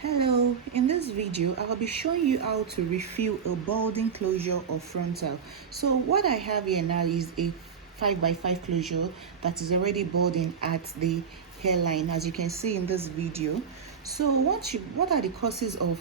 Hello, in this video I'll be showing you how to refill a balding closure or frontal. So what I have here now is a 5x5 closure that is already balding at the hairline, as you can see in this video. So what are the causes of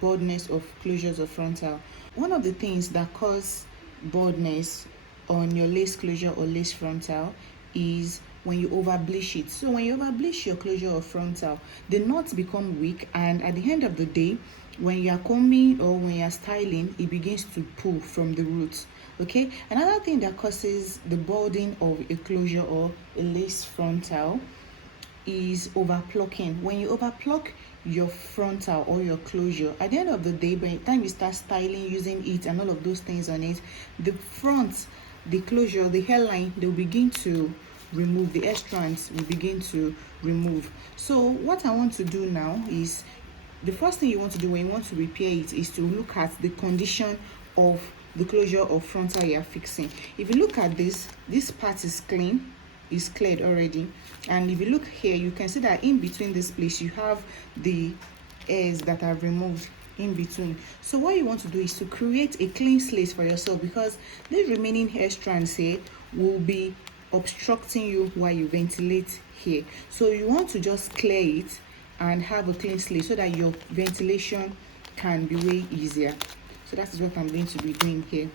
baldness of closures of frontal? One of the things that cause baldness on your lace closure or lace frontal is when you over bleach it. So when you over bleach your closure or frontal, the knots become weak, and at the end of the day, when you are combing or when you are styling, it begins to pull from the roots. Okay, another thing that causes the balding of a closure or a lace frontal is overplucking. When you overpluck your frontal or your closure, at the end of the day, by the time you start styling, using it and all of those things on it, the front, the closure, the hairline, they'll begin to remove, the hair strands will begin to remove. So what I want to do now is, the first thing you want to do when you want to repair it is to look at the condition of the closure of frontal you are fixing. If you look at this part is clean, is cleared already, and if you look here, you can see that in between this place you have the hairs that are removed in between. So what you want to do is to create a clean slate for yourself, because the remaining hair strands here will be obstructing you while you ventilate here. So you want to just clear it and have a clean slate so that your ventilation can be way easier. So that is what I'm going to be doing here.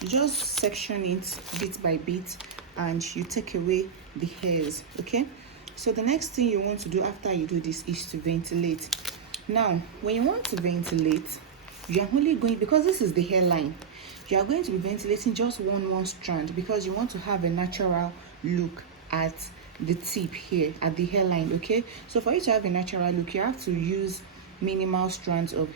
You just section it bit by bit and you take away the hairs. Okay, so the next thing you want to do after you do this is to ventilate. Now when you want to ventilate, you are only going, because this is the hairline, you are going to be ventilating just one strand, because you want to have a natural look at the tip here at the hairline. Okay, so for you to have a natural look, you have to use minimal strands of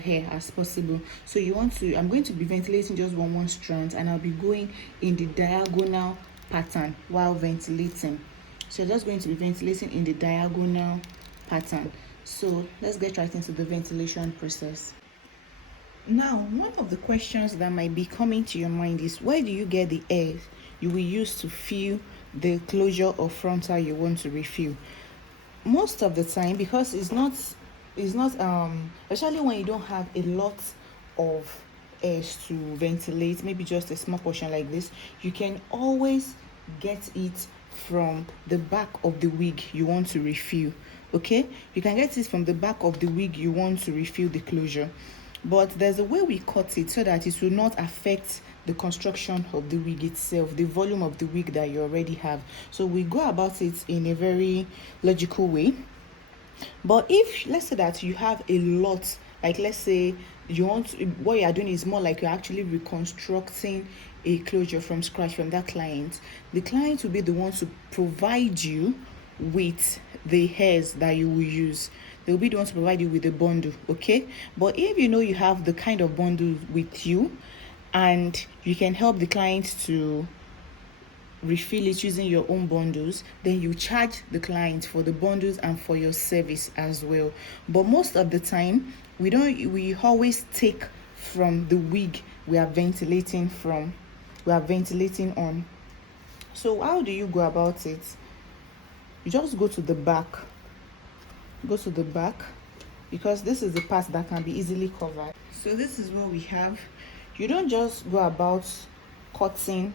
hair as possible. So you want to, I'm going to be ventilating just one strand, and I'll be going in the diagonal pattern while ventilating. So you're just going to be ventilating in the diagonal pattern. So let's get right into the ventilation process. Now, one of the questions that might be coming to your mind is, where do you get the air you will use to fill the closure of frontal you want to refill? Most of the time, because it's not especially when you don't have a lot of air to ventilate, maybe just a small portion like this, you can always get it from the back of the wig you want to refill. Okay, you can get it from the back of the wig you want to refill the closure, but there's a way we cut it so that it will not affect the construction of the wig itself, the volume of the wig that you already have. So we go about it in a very logical way. But if, let's say that you have a lot, like let's say you want to, what you are doing is more like you're actually reconstructing a closure from scratch from that client, the client will be the one to provide you with the hairs that you will use. They will be the one to provide you with the bundle. Okay, but if you know you have the kind of bundle with you and you can help the client to refill it using your own bundles, then you charge the client for the bundles and for your service as well. But most of the time, we always take from the wig we are ventilating on. So how do you go about it? You just go to the back, because this is the part that can be easily covered. So this is what we have. You don't just go about cutting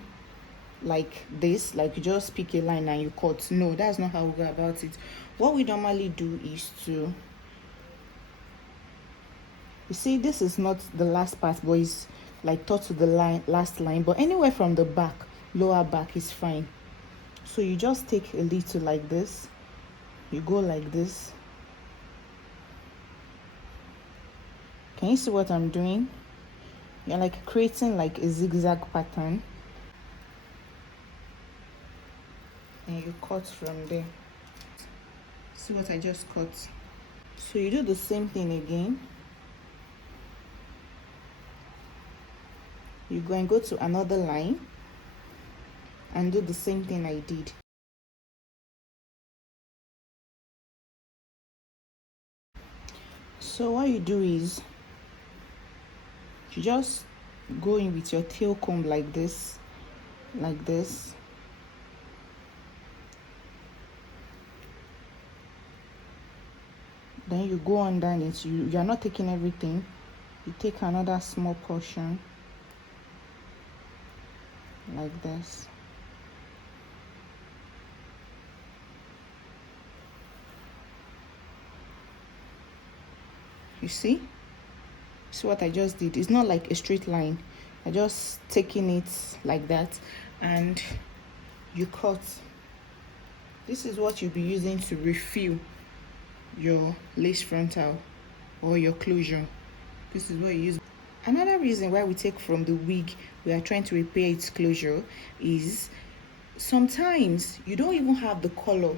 like this, like you just pick a line and you cut. No, that's not how we go about it. What we normally do is to, you see, this is not the last part, but it's like touch to the last line, but anywhere from the back, lower back is fine. So you just take a little like this, you go like this. Can you see what I'm doing? You're like creating like a zigzag pattern, and you cut from there. See what I just cut? So you do the same thing again. You go and go to another line and do the same thing I did. So what you do is you just go in with your tail comb like this, then you go underneath. You are not taking everything, you take another small portion like this. You see what I just did? It's not like a straight line. I just taking it like that, and you cut. This is what you'll be using to refill your lace frontal or your closure. This is what you use. Another reason why we take from the wig, we are trying to repair its closure, is sometimes you don't even have the color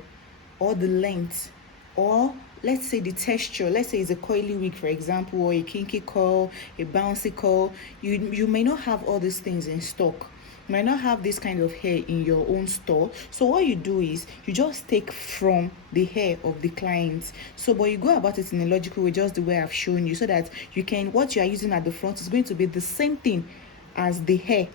or the length, or let's say the texture. Let's say it's a coily wig, for example, or a kinky curl, a bouncy curl. You may not have all these things in stock. You might not have this kind of hair in your own store. So what you do is you just take from the hair of the clients. So but you go about it in a logical way, just the way I've shown you, so that you can, what you are using at the front is going to be the same thing as the hair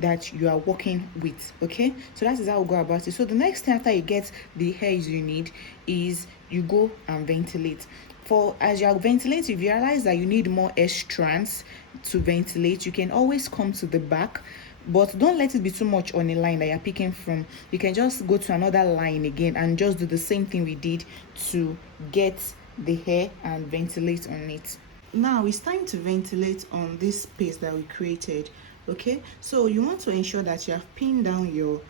that you are working with. Okay, so that is how we go about it. So the next thing after you get the hairs you need is you go and ventilate. For as you are ventilating, if you realize that you need more hair strands to ventilate, you can always come to the back, but don't let it be too much on a line that you're picking from. You can just go to another line again and just do the same thing we did to get the hair and ventilate on it. Now it's time to ventilate on this space that we created. Okay, so you want to ensure that you have pinned down your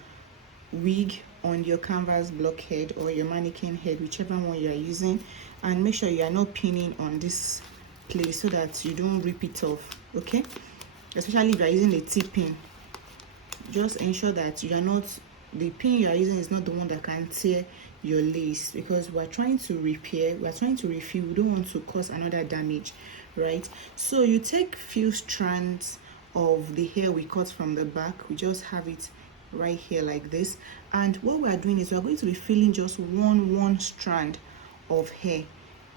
wig on your canvas block head or your mannequin head, whichever one you are using, and make sure you are not pinning on this place so that you don't rip it off. Okay, especially if you are using a T-pin, just ensure that you are not, the pin you are using is not the one that can tear your lace, because we are trying to repair, we are trying to refill, we don't want to cause another damage, right? So you take few strands of the hair we cut from the back, we just have it right here like this, and what we are doing is we are going to be filling just one strand of hair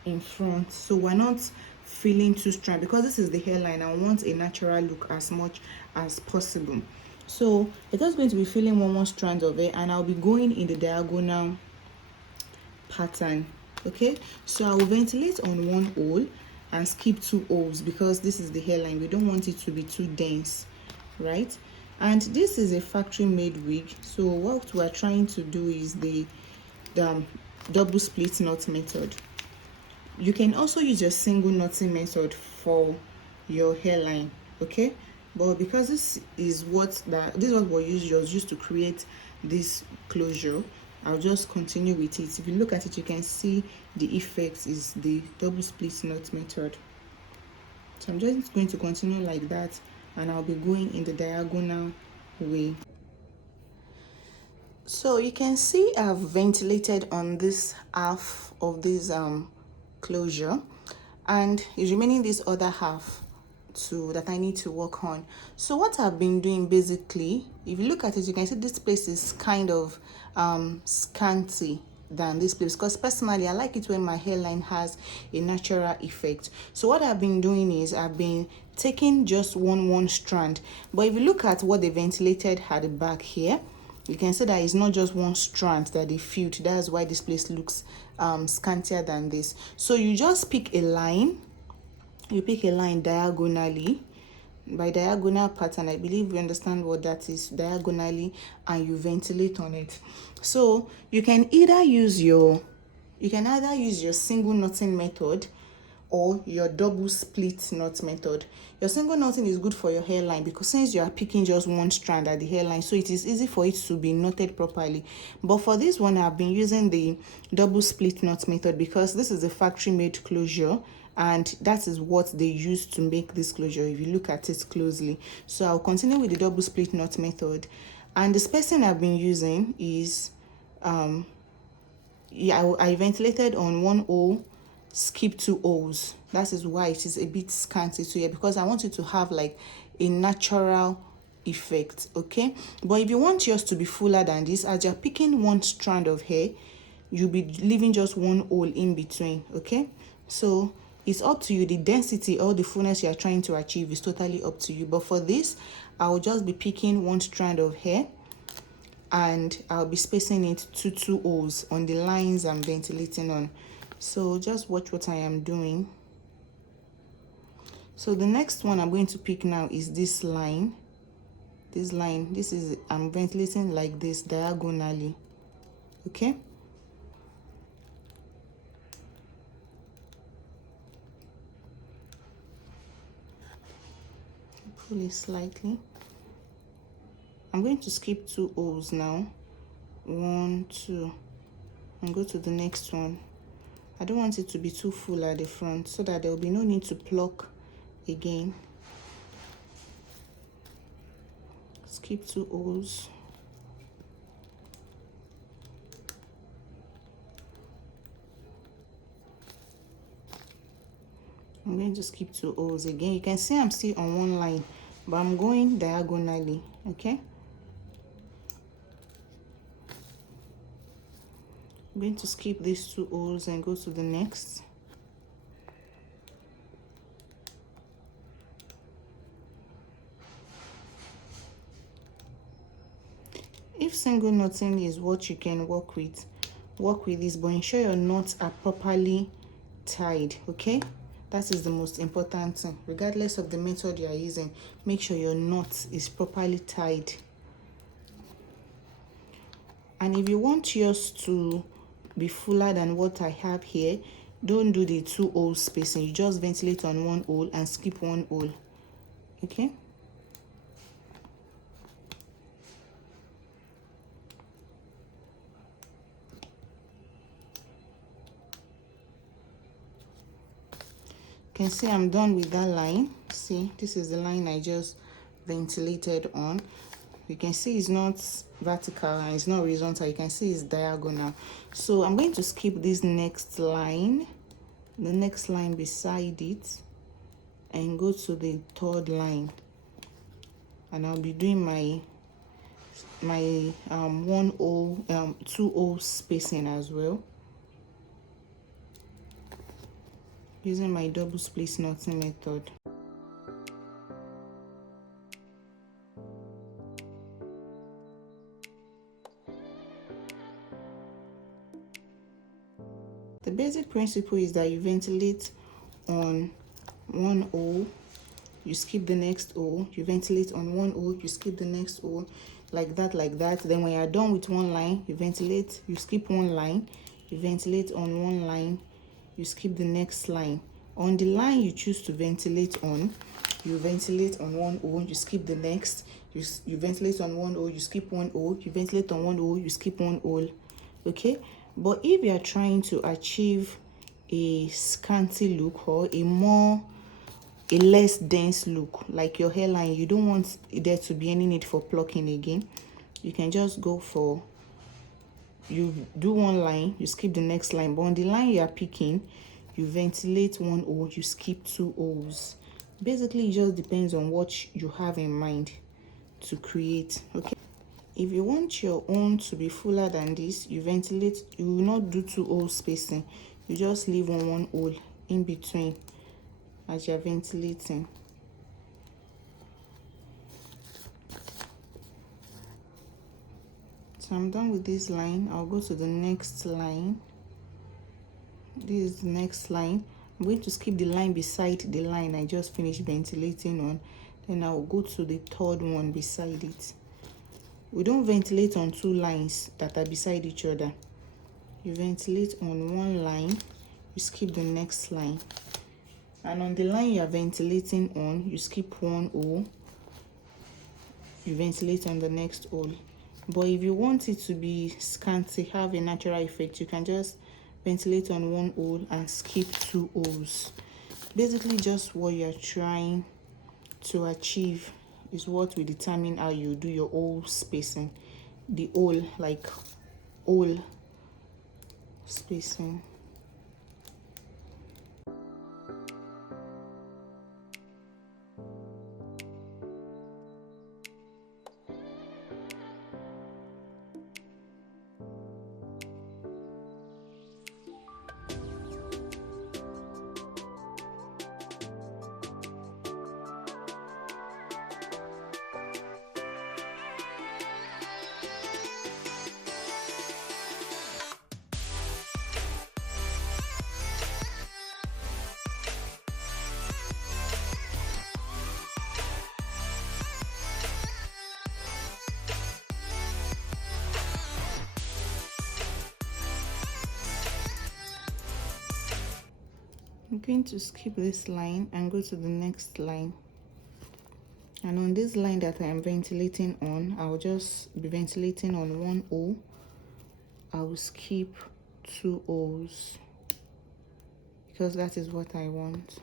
in front. So we're not filling two strands because this is the hairline. I want a natural look as much as possible. So it's just going to be filling one strand of it, and I'll be going in the diagonal pattern. Okay, so I will ventilate on one hole and skip two holes because this is the hairline. We don't want it to be too dense, right? And this is a factory made wig, so what we're trying to do is the double split knot method. You can also use your single knotting method for your hairline, okay? But because this is what we're used to create this closure, I'll just continue with it. If you look at it, you can see the effects is the double split knot method. So I'm just going to continue like that, and I'll be going in the diagonal way. So you can see I've ventilated on this half of this closure, and is remaining this other half that I need to work on. So what I've been doing basically, if you look at it, you can see this place is kind of scanty than this place, because personally I like it when my hairline has a natural effect. So what I've been doing is I've been taking just one strand, but if you look at what they ventilated at the back here, you can see that it's not just one strand that they filled. That's why this place looks scantier than this. So you just pick a line, diagonally. By diagonal pattern, I believe you understand what that is, diagonally, and you ventilate on it. So you can either use your single knotting method or your double split knot method. Your single knotting is good for your hairline because since you are picking just one strand at the hairline, so it is easy for it to be knotted properly. But for this one, I've been using the double split knot method because this is a factory made closure, and that is what they use to make this closure if you look at it closely. So I'll continue with the double split knot method, and the spacing I've been using is I ventilated on one hole, skip two holes. That is why it is a bit scanty to here, because I want it to have like a natural effect. Okay, but if you want yours to be fuller than this, as you're picking one strand of hair, you'll be leaving just one hole in between. Okay, so It's up to you. The density or the fullness you are trying to achieve is totally up to you. But for this, I'll just be picking one strand of hair and I'll be spacing it to 2 holes on the lines I'm ventilating on. So just watch what I am doing. So the next one I'm going to pick now is this line. This line, this is, I'm ventilating like this diagonally. Okay. Pull it slightly. I'm going to skip 2 holes now. 1, 2, and go to the next one. I don't want it to be too full at the front so that there will be no need to pluck again. Skip 2 holes. I'm going to skip 2 holes again. You can see I'm still on one line, but I'm going diagonally. Okay. I'm going to skip these 2 holes and go to the next. If single knotting is what you can work with this, but ensure your knots are properly tied. Okay, that is the most important thing. Regardless of the method you are using, make sure your knot is properly tied. And if you want yours to be fuller than what I have here, don't do the 2 hole spacing. You just ventilate on 1 hole and skip 1 hole. Okay. You can see I'm done with that line. See, this is the line I just ventilated on. You can see it's not vertical and it's not horizontal. You can see it's diagonal. So I'm going to skip this next line, the next line beside it, and go to the 3rd line. And I'll be doing my 1 hole, 2 hole spacing as well, using my double split knotting method. The basic principle is that you ventilate on 1 hole, you skip the next hole, you ventilate on 1 hole, you skip the next hole, like that. Then when you are done with 1 line, you ventilate, you skip 1 line, you ventilate on 1 line, you skip the next line. On the line you choose to ventilate on, you ventilate on 1 hole, you skip the next, you ventilate on 1 hole, you skip 1 hole, you ventilate on 1 hole, you skip 1 hole. Okay. But if you are trying to achieve a scanty look or a less dense look, like your hairline, you don't want there to be any need for plucking again, you can just go for, you do 1 line, you skip the next line, but on the line you are picking, you ventilate 1 hole, you skip 2 holes. Basically, it just depends on what you have in mind to create. Okay. If you want your own to be fuller than this, you ventilate, you will not do 2 hole spacing. You just leave 1 hole in between as you're ventilating. So I'm done with this line. I'll go to the next line. This is the next line. I'm going to skip the line beside the line I just finished ventilating on. Then I'll go to the 3rd one beside it. We don't ventilate on 2 lines that are beside each other. You ventilate on 1 line, you skip the next line. And on the line you are ventilating on, you skip 1 hole, you ventilate on the next hole. But if you want it to be scanty, have a natural effect, you can just ventilate on 1 hole and skip 2 holes. Basically, just what you're trying to achieve is what will determine how you do your hole spacing. The hole, like hole spacing. I'm going to skip this line and go to the next line. And on this line that I am ventilating on, I'll just be ventilating on 1 O. I will skip 2 O's because that is what I want.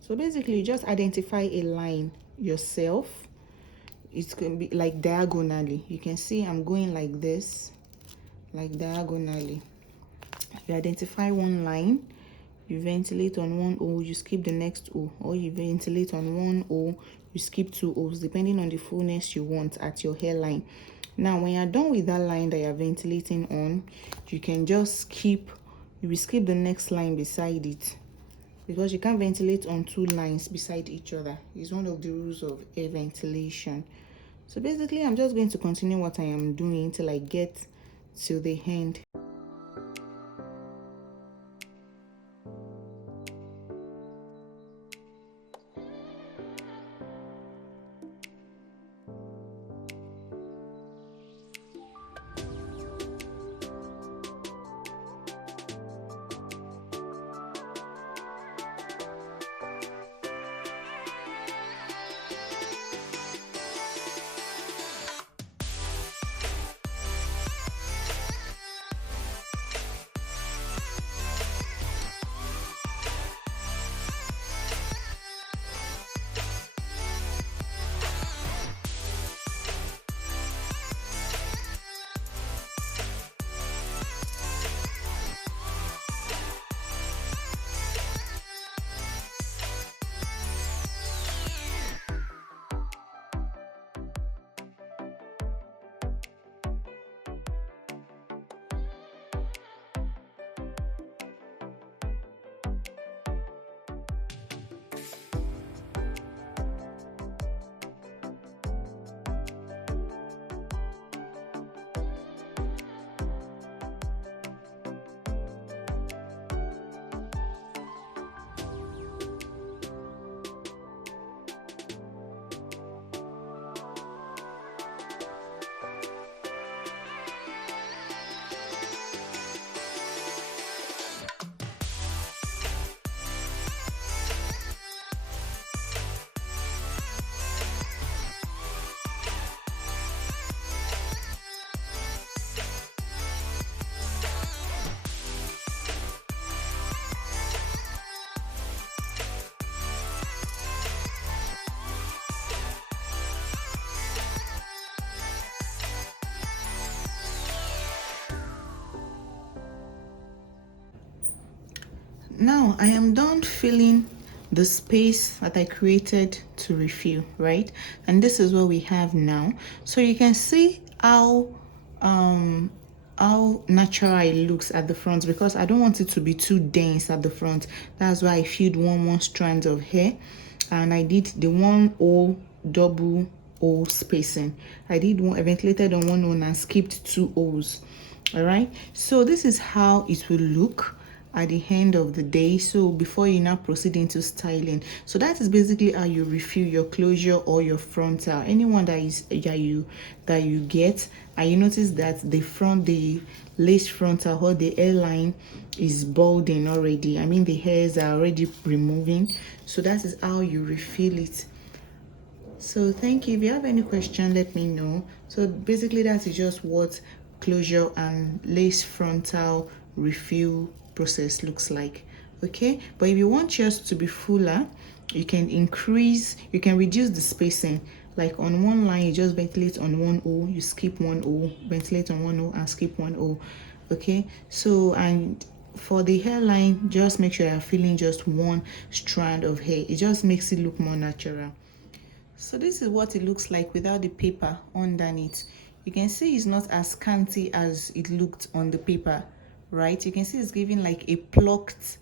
So basically, you just identify a line yourself. It's going to be like diagonally. You can see I'm going like this, like diagonally. You identify one line, you ventilate on 1 O, you skip the next O, or you ventilate on 1 O, you skip 2 O's, depending on the fullness you want at your hairline. Now, when you're done with that line that you're ventilating on, you can just skip, you will skip the next line beside it, because you can't ventilate on 2 lines beside each other. It's one of the rules of air ventilation. So basically, I'm just going to continue what I am doing till I get to the end. Now I am done filling the space that I created to refill, right? And this is what we have now. So you can see how natural it looks at the front, because I don't want it to be too dense at the front. That's why I filled one strand of hair, and I did the 1 O double O spacing. I ventilated on 1 O and skipped 2 O's. All right, so this is how it will look at the end of the day. So before you now proceed into styling, so that is basically how you refill your closure or your frontal, anyone that you get, and you notice that the lace frontal or the hairline is balding already. I mean, the hairs are already removing. So that is how you refill it. So thank you. If you have any question, let me know. So basically, that is just what closure and lace frontal refill process looks like. Okay, but if you want yours to be fuller, you can reduce the spacing. Like on one line, you just ventilate on one O, you skip one O, ventilate on one O and skip one O. Okay, so and for the hairline, just make sure you're filling just one strand of hair. It just makes it look more natural. So this is what it looks like without the paper underneath. You can see it's not as scanty as it looked on the paper, right? You can see it's giving like a plucked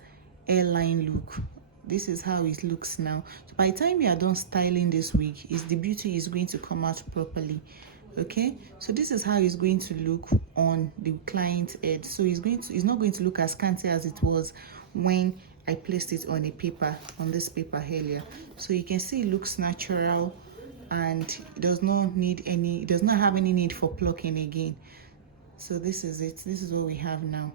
hairline look. This is how it looks now. So by the time you are done styling this wig, the beauty is going to come out properly. Okay, so this is how it's going to look on the client's head. So it's not going to look as scanty as it was when I placed it on a paper, on this paper earlier. So you can see it looks natural, and it does not have any need for plucking again. So this is it. This is what we have now.